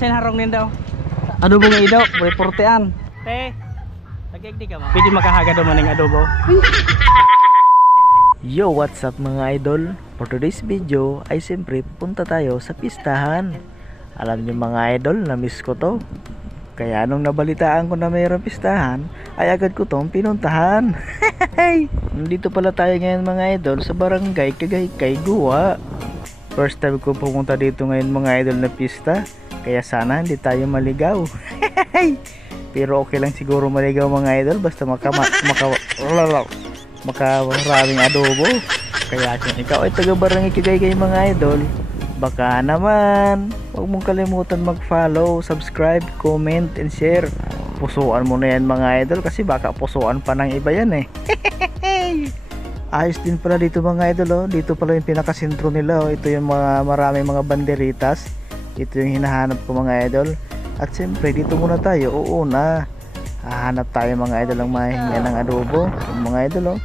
Sen harong din daw. Adobo nga idaw, reportean. Te, nag-egg ka mo. Pwede makahaga daw maning adobo. Yo, what's up mga idol? For today's video ay siyempre pupunta tayo sa pistahan. Alam niyo mga idol, na-miss ko to. Kaya nung nabalitaan ko na mayroong pistahan, ay agad ko tong pinuntahan. Nandito pala tayo ngayon mga idol sa barangay Cagaykay, Guwa. First time ko pumunta dito ngayon mga idol na pista. Kaya sana hindi tayo maligaw. Pero okay lang siguro maligaw mga idol, basta makaraming adobo. Kaya kung ikaw ay taga barangay Cagaykay mga idol, baka naman huwag mong kalimutan mag-follow, subscribe, comment, and share. Pusuan mo na yan mga idol, kasi baka pusuan pa ng iba yan eh. Ayos din pala dito mga idol, oh. Dito pala yung pinakasentro nila, oh. Ito yung mga maraming mga banderitas. Ito yung hinahanap ko mga idol. At siyempre dito muna tayo uuna. Hahanap tayo mga idol ng mahihinga ng adobo. Yung mga idol, oh.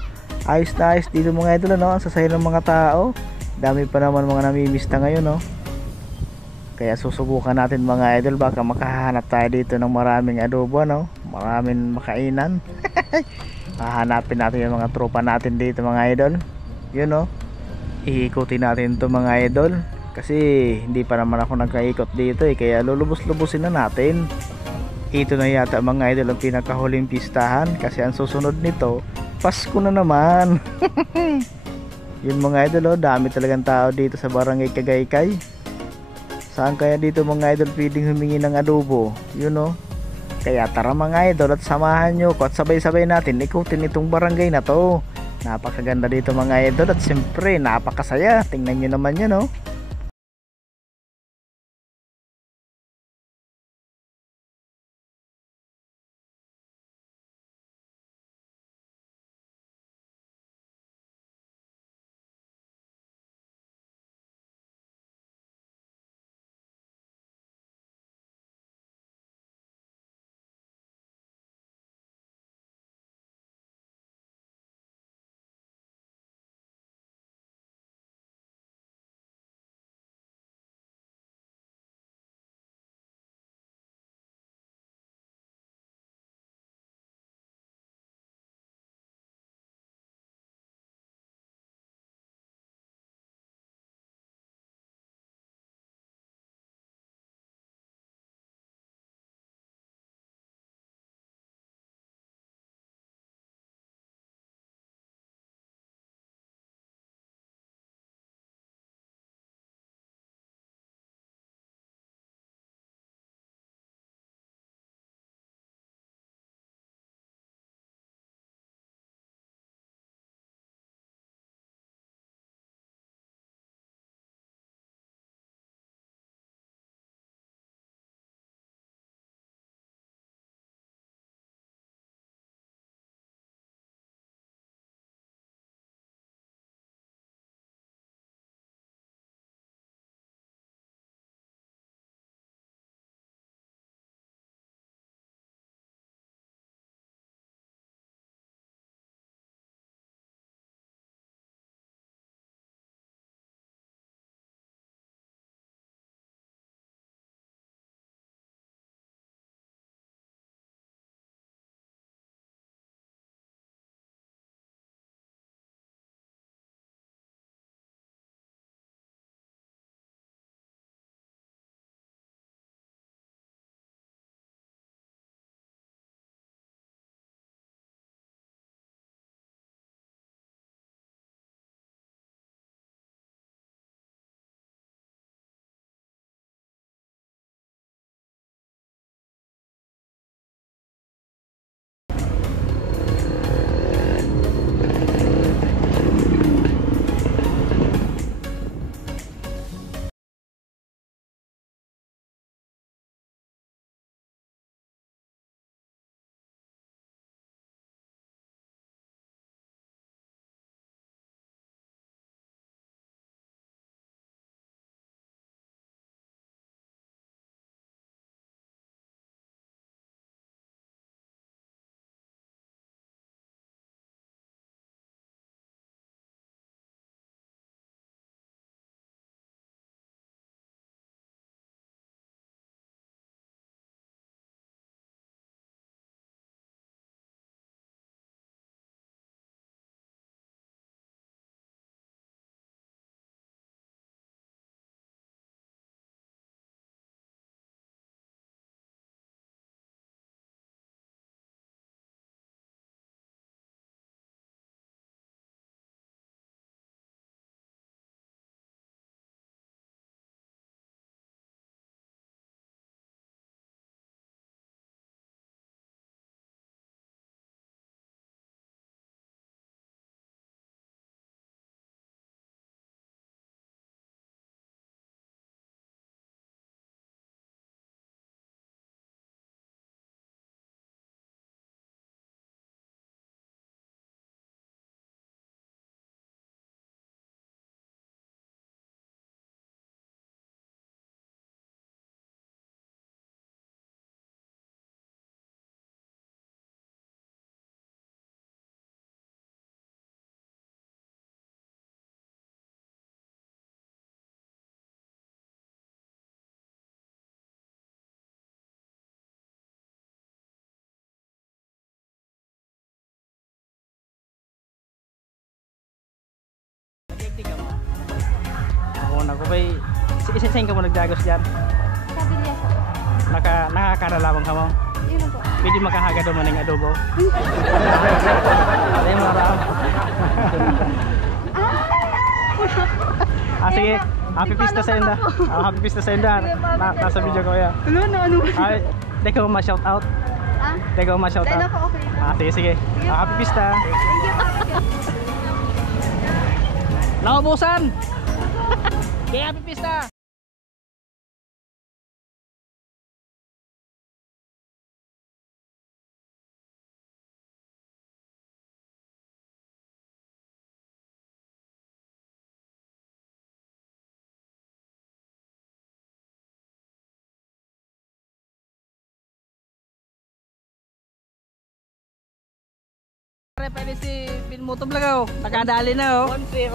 Ayos na ayos dito mga idol, no? Ang sasaya ng mga tao. Dami pa naman mga namimista ngayon, no? Kaya susubukan natin mga idol, baka makahanap tayo dito ng maraming adobo, no? Maraming makainan. Hahanapin natin yung mga tropa natin dito mga idol. Yun, no? Iikutin natin to mga idol, kasi hindi pa naman ako nagkaikot dito eh. Kaya lulubos-lubusin na natin. Ito na yata mga idol ang pinakahuling pistahan, kasi ang susunod nito Pasko na naman. Yun mga idol, oh, dami talagang tao dito sa barangay Cagaykay. Saan kaya dito mga idol pwedeng humingi ng adobo? Yun, oh. Kaya tara mga idol at samahan nyo ko at sabay-sabay natin ikutin itong barangay na to. Napakaganda dito mga idol at siyempre napakasaya. Tingnan nyo naman yan, oh. isa-isayin ka mo nagdagos dyan. Sabi niya sa Nakakakalawang ka mo. yun na po. Pwede makahagad naman ng adobo. Ay mo ra. Sige. Happy pista sa inda. Happy pista sa inda. Nasa video ko ya. Ano? Ay, teka mo ma-shout out. Ah? Teka mo ma-shout Dahil out. ako okay. Sige. Happy pista. Thank you. Naubusan. Kaya happy pista. Pwede si Pinmoto Vlog, nakadali na 1-0.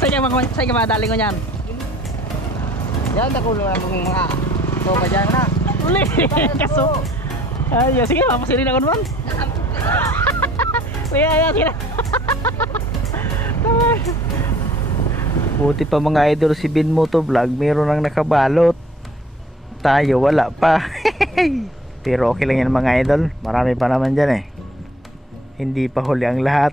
Saan ka madali ko niyan? Yan, nakulo na kung mga soba dyan na. Uli! Kaso. Ay, sige, mapasirin ako naman. Sige, sige. Buti pa mga idol si Bin Moto Vlog, meron nang nakabalot. Tayo wala pa. Pero okay lang yan mga idol, marami pa naman dyan eh. Hindi pa huli ang lahat.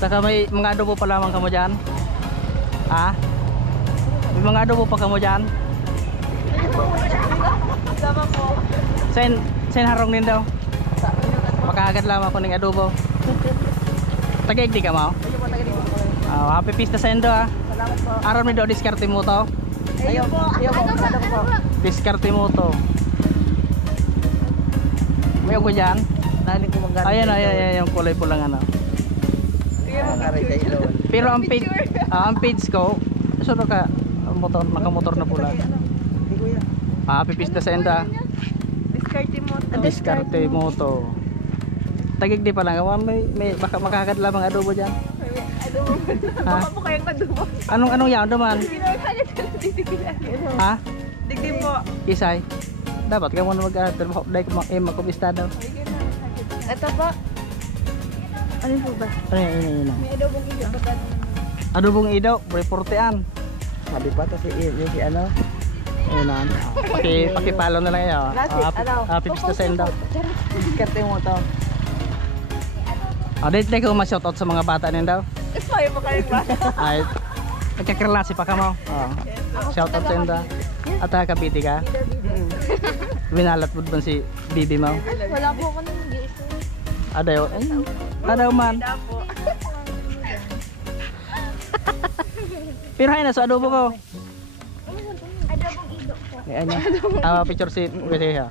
Saka may mga adobo pa lamang kamo dyan. Ha? May mga adobo pa kamo dyan. Sen harong din daw. Makaagad lamang ako ng adobo. Tagaigdi ka mo? Happy pista sa endo ha. Aram ni daw diskarte mo to. Ayaw po. Diskarte mo to. May ako dyan. Ayan, yung kulay pulang ano. Pero ang page ko, sunod ka, nakamotor na pula. Happy pista sa enda. Diskarte mo to. Tagig di pa lang, may baka makakad lamang adobo dyan. Adobo. Baka po kayong adobo. Anong yaw naman? Ha? Digdim po. Isay. Dapat ka muna mag-trabaho. Dahil makubista daw. Ito po. Ano po ba? Ano yan? May adobong ilo. Adobong idaw, reportean. Sabi pa to si ano. Ayun na. Pakipalo na lang iyo. Happy Pista Sendo. Diskarte mo to. Dito ko ma-shoutout sa mga bata din daw. Sayo mo kayo ba? Ay, nagkakrelasi pa ka mo. Shoutout sa inda. At kabiti ka. Binalat mo ba si Bibi mo? Wala po ako nang mag-iisa. Adaw. Adaw man. Pero hay na sa adobo ko. Adobong ido po. May ano. Picture si Wese ha.